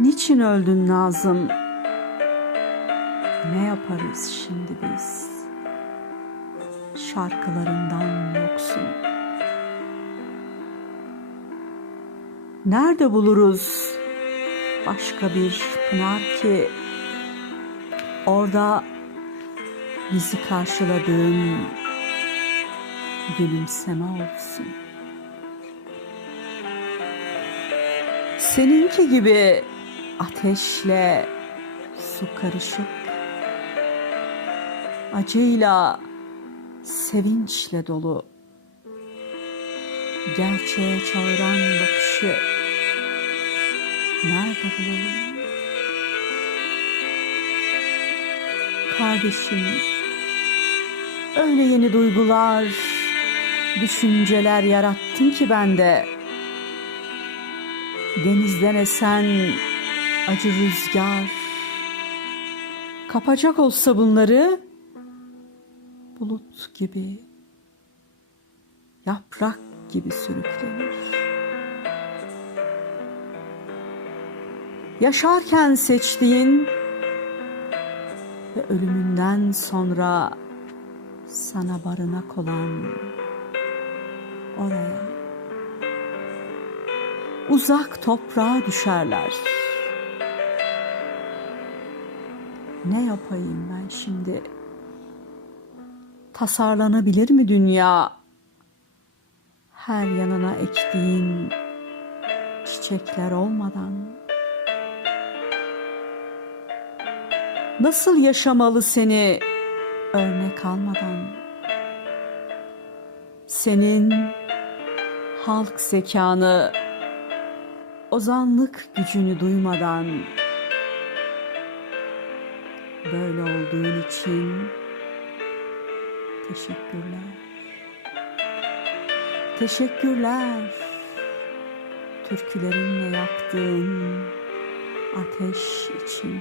Niçin öldün Nazım? Ne yaparız şimdi biz? Şarkılarından yoksun. Nerede buluruz başka bir pınar ki orada bizi karşıladığın gülümseme olsun. Seninki gibi ateşle su karışık, acıyla sevinçle dolu, gerçeğe çağıran bakışı nerede bulalım? Kardeşim, öyle yeni duygular, düşünceler yarattın ki bende. Denizden esen acı rüzgar kapacak olsa bunları bulut gibi yaprak gibi sürüklenir. Yaşarken seçtiğin ve ölümünden sonra sana barınak olan oraya uzak toprağa düşerler. Ne yapayım ben şimdi? Tasarlanabilir mi dünya? Her yanına ektiğin çiçekler olmadan. Nasıl yaşamalı seni örnek almadan? Senin halk zekanı ozanlık gücünü duymadan Böyle olduğun için teşekkürler. Teşekkürler. Türkülerinle yaktığın ateş için.